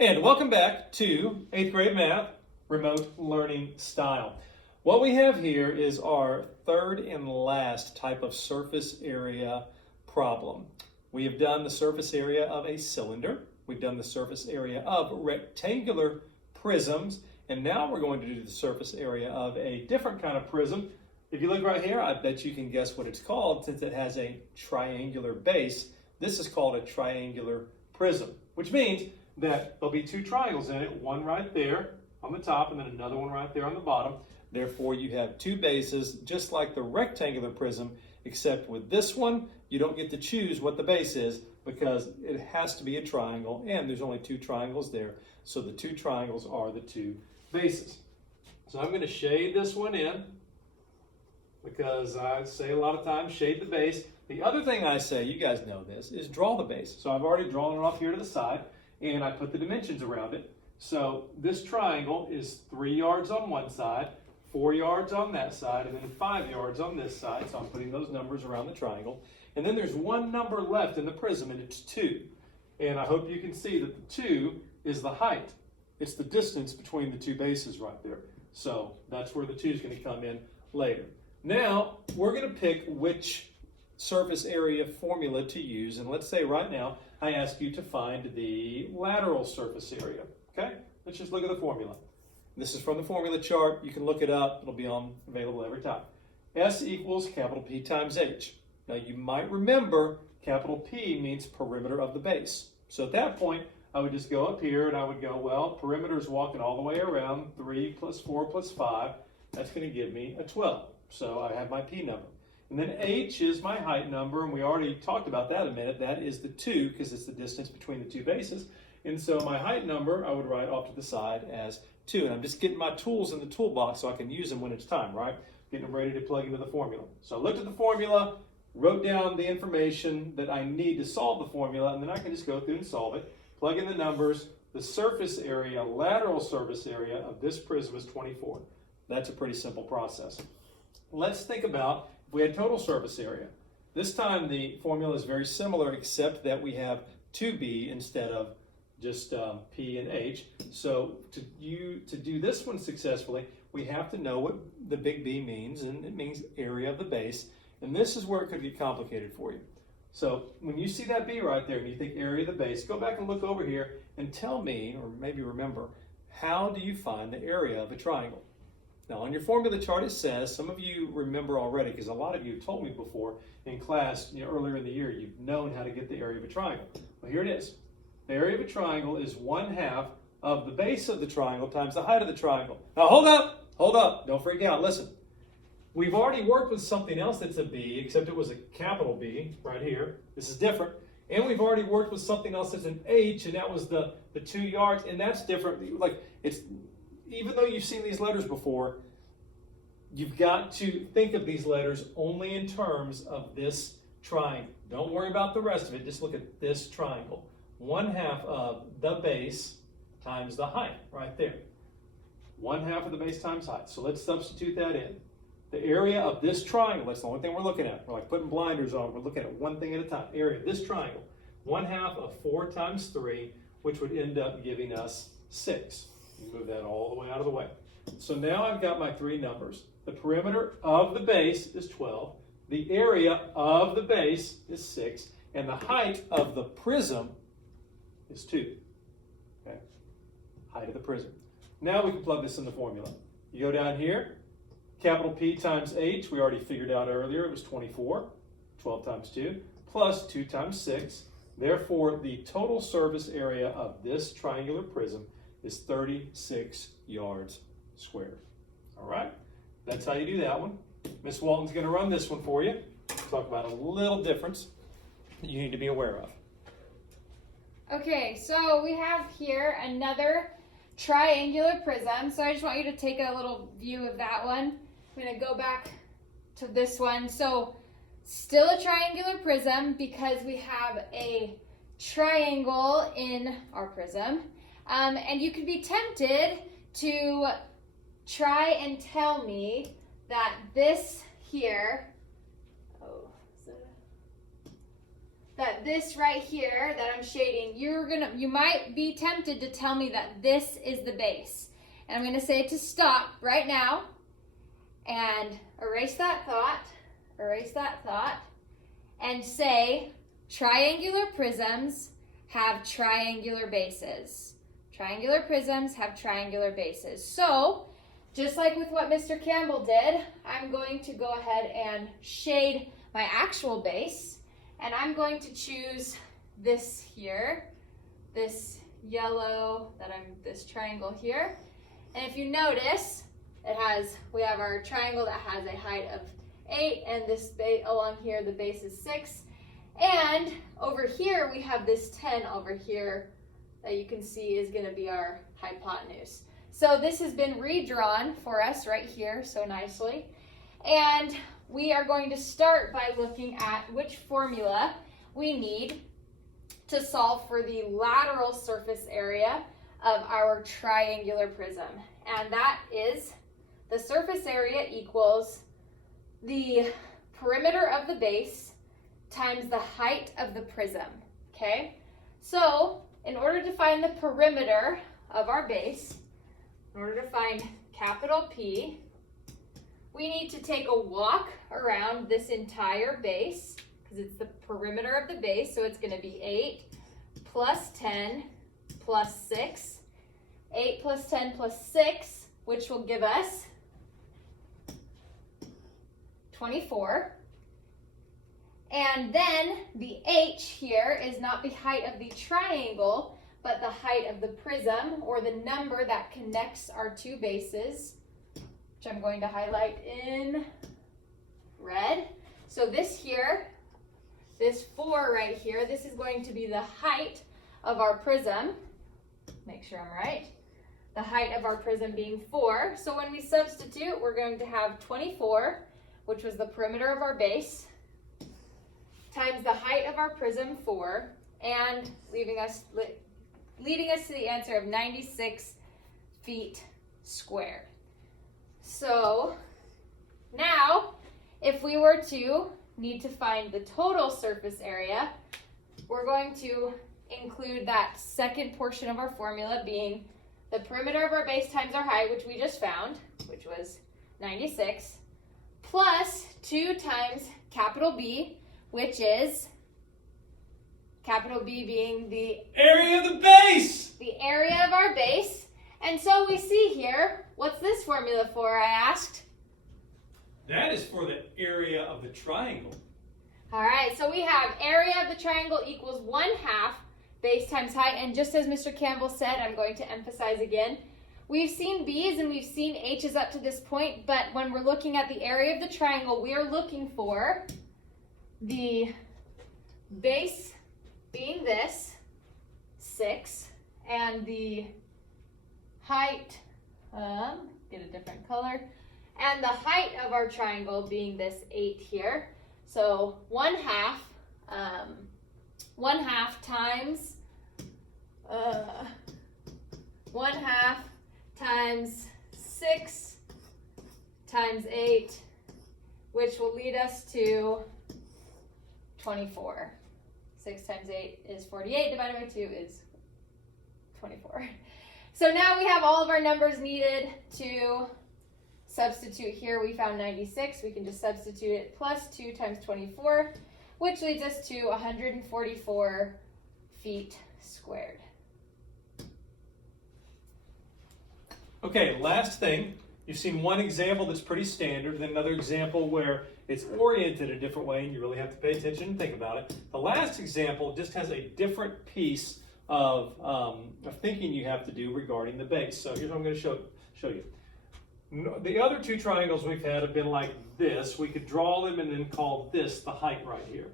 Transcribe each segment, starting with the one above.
And welcome back to 8th grade math, remote learning style. What we have here is our third and last type of surface area problem. We have done the surface area of a cylinder. We've done the surface area of rectangular prisms. And now we're going to do the surface area of a different kind of prism. If you look right here, I bet you can guess what it's called since it has a triangular base. This is called a triangular prism, which means that there'll be two triangles in it, one right there on the top and then another one right there on the bottom. Therefore, you have two bases, just like the rectangular prism, except with this one, you don't get to choose what the base is because it has to be a triangle, and there's only two triangles there. So the two triangles are the two bases. So I'm going to shade this one in because I say a lot of times, shade the base. The other thing I say, you guys know this, is draw the base. So I've already drawn it off here to the side, and I put the dimensions around it. So this triangle is 3 yards on one side, 4 yards on that side, and then 5 yards on this side. So I'm putting those numbers around the triangle. And then there's one number left in the prism, and it's 2. And I hope you can see that the 2 is the height. It's the distance between the two bases right there. So that's where the 2 is going to come in later. Now, we're going to pick which surface area formula to use. And let's say right now, I ask you to find the lateral surface area. Okay? Let's just look at the formula. This is from the formula chart. You can look it up. It'll be available every time. S equals capital P times H. Now, you might remember capital P means perimeter of the base. So at that point, I would just go up here and I would go, well, perimeter is walking all the way around 3 plus 4 plus 5. That's going to give me a 12. So I have my P number. And then H is my height number, and we already talked about that a minute. That is the 2 because it's the distance between the two bases. And so my height number I would write off to the side as 2. And I'm just getting my tools in the toolbox so I can use them when it's time, right? Getting them ready to plug into the formula. So I looked at the formula, wrote down the information that I need to solve the formula, and then I can just go through and solve it. Plug in the numbers. The surface area, lateral surface area of this prism is 24. That's a pretty simple process. Let's think about if we had total surface area. This time the formula is very similar except that we have 2b instead of just P and H. So to do this one successfully, we have to know what the big B means, and it means area of the base. And this is where it could get complicated for you. So when you see that B right there and you think area of the base, go back and look over here and tell me, or maybe remember, how do you find the area of a triangle? Now on your formula chart it says, some of you remember already because a lot of you have told me before in class earlier in the year, you've known how to get the area of a triangle. Well, here it is. The area of a triangle is 1/2 of the base of the triangle times the height of the triangle. Now hold up, don't freak out, listen. We've already worked with something else that's a B, except it was a capital B right here. This is different. And we've already worked with something else that's an H, and that was the 2 yards, and that's different. Like, it's, even though you've seen these letters before, you've got to think of these letters only in terms of this triangle. Don't worry about the rest of it, just look at this triangle. 1/2 of the base times the height, right there. 1/2 of the base times height. So let's substitute that in. The area of this triangle, that's the only thing we're looking at. We're like putting blinders on, we're looking at one thing at a time. Area of this triangle, 1/2 of 4 times 3, which would end up giving us 6. You move that all the way out of the way. So now I've got my 3 numbers. The perimeter of the base is 12. The area of the base is 6. And the height of the prism is 2. Okay? Height of the prism. Now we can plug this in the formula. You go down here, capital P times H, we already figured out earlier, it was 24. 12 times 2, plus 2 times 6. Therefore, the total surface area of this triangular prism is 36 yards squared. All right? That's how you do that one. Miss Walton's going to run this one for you. Talk about a little difference that you need to be aware of. Okay, so we have here another triangular prism. So I just want you to take a little view of that one. I'm going to go back to this one. So still a triangular prism because we have a triangle in our prism. And you could be tempted to try and tell me that this here, that this right here that I'm shading, you might be tempted to tell me that this is the base. And I'm gonna say to stop right now and erase that thought, and say triangular prisms have triangular bases. Triangular prisms have triangular bases. So, just like with what Mr. Campbell did, I'm going to go ahead and shade my actual base, and I'm going to choose this here, this yellow, this triangle here. And if you notice, we have our triangle that has a height of 8, and this base along here, the base is 6. And over here, we have this 10 over here that you can see is going to be our hypotenuse. So this has been redrawn for us right here so nicely. And we are going to start by looking at which formula we need to solve for the lateral surface area of our triangular prism. And that is the surface area equals the perimeter of the base times the height of the prism, okay? So, in order to find the perimeter of our base, in order to find capital P, we need to take a walk around this entire base, because it's the perimeter of the base, so it's going to be 8 plus 10 plus 6. 8 plus 10 plus 6, which will give us 24. And then the H here is not the height of the triangle, but the height of the prism, or the number that connects our two bases, which I'm going to highlight in red. So this here, this 4 right here, this is going to be the height of our prism. Make sure I'm right. The height of our prism being 4. So when we substitute, we're going to have 24, which was the perimeter of our base, times the height of our prism 4, and leading us to the answer of 96 feet squared. So now, if we were to need to find the total surface area, we're going to include that second portion of our formula being the perimeter of our base times our height, which we just found, which was 96, plus 2 times capital B, which is capital B being the area of the base! The area of our base. And so we see here, what's this formula for, I asked? That is for the area of the triangle. All right, so we have area of the triangle equals 1/2 base times height. And just as Mr. Campbell said, I'm going to emphasize again, we've seen B's and we've seen H's up to this point, but when we're looking at the area of the triangle, we are looking for the base being this, 6, and the height, get a different color, and the height of our triangle being this 8 here. So 1/2 times 1/2 times 6 times 8, which will lead us to 24. 6 times 8 is 48, divided by 2 is 24. So now we have all of our numbers needed to substitute here. We found 96. We can just substitute it plus 2 times 24, which leads us to 144 feet squared. Okay, last thing. You've seen one example that's pretty standard, then another example where it's oriented a different way and you really have to pay attention and think about it. The last example just has a different piece of thinking you have to do regarding the base. So here's what I'm going to show you. The other two triangles we've had have been like this. We could draw them and then call this the height right here.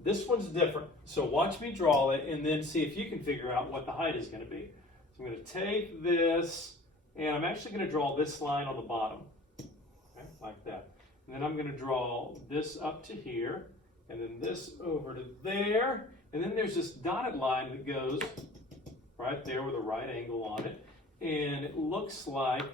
This one's different. So watch me draw it and then see if you can figure out what the height is going to be. So I'm going to take this and I'm actually going to draw this line on the bottom, okay, like that. And then I'm going to draw this up to here, and then this over to there, and then there's this dotted line that goes right there with a right angle on it, and it looks like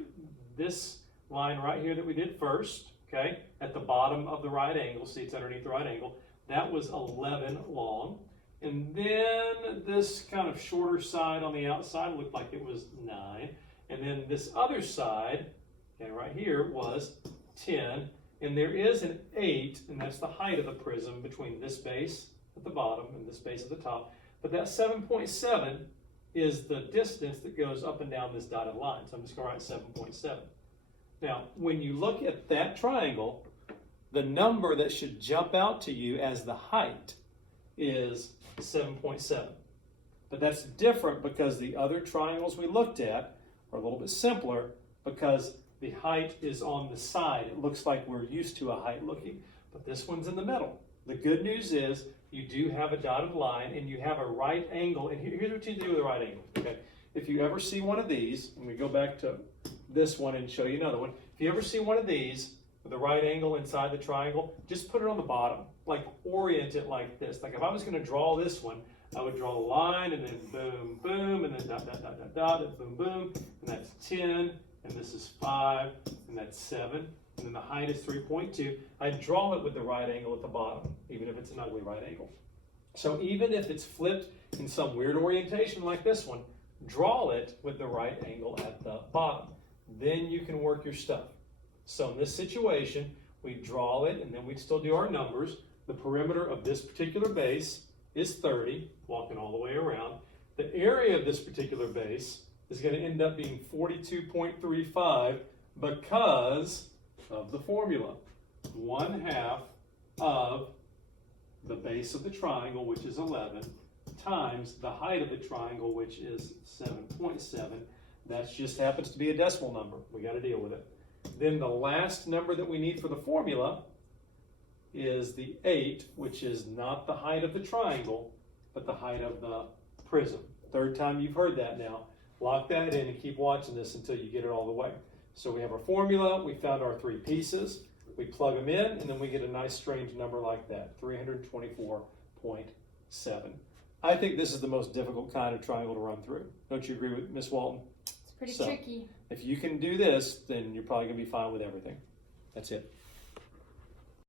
this line right here that we did first, okay, at the bottom of the right angle, see it's underneath the right angle, that was 11 long, And then this kind of shorter side on the outside looked like it was 9. And then this other side, okay, right here, was 10. And there is an 8, and that's the height of the prism between this base at the bottom and this base at the top. But that 7.7 is the distance that goes up and down this dotted line. So I'm just going to write 7.7. Now, when you look at that triangle, the number that should jump out to you as the height is 7.7. But that's different because the other triangles we looked at are a little bit simpler because the height is on the side. It looks like we're used to a height looking, but this one's in the middle. The good news is you do have a dotted line and you have a right angle. And here's what you do with a right angle. Okay, if you ever see one of these, and we go back to this one and show you another one. If you ever see one of these with a right angle inside the triangle, just put it on the bottom, like orient it like this. Like if I was going to draw this one, I would draw a line and then boom, boom, and then dot, dot, dot, dot, dot, and boom, boom, and that's 10, and this is 5, and that's 7, and then the height is 3.2. I draw it with the right angle at the bottom, even if it's an ugly right angle. So even if it's flipped in some weird orientation like this one, draw it with the right angle at the bottom. Then you can work your stuff. So in this situation, we draw it, and then we still do our numbers. The perimeter of this particular base is 30, walking all the way around. The area of this particular base is going to end up being 42.35 because of the formula. 1/2 of the base of the triangle, which is 11, times the height of the triangle, which is 7.7. That just happens to be a decimal number. We got to deal with it. Then the last number that we need for the formula is the 8, which is not the height of the triangle, but the height of the prism. Third time you've heard that now. Lock that in and keep watching this until you get it all the way. So we have our formula, we found our 3 pieces, we plug them in, and then we get a nice strange number like that, 324.7. I think this is the most difficult kind of triangle to run through. Don't you agree with Miss Walton? It's pretty tricky. If you can do this, then you're probably going to be fine with everything. That's it.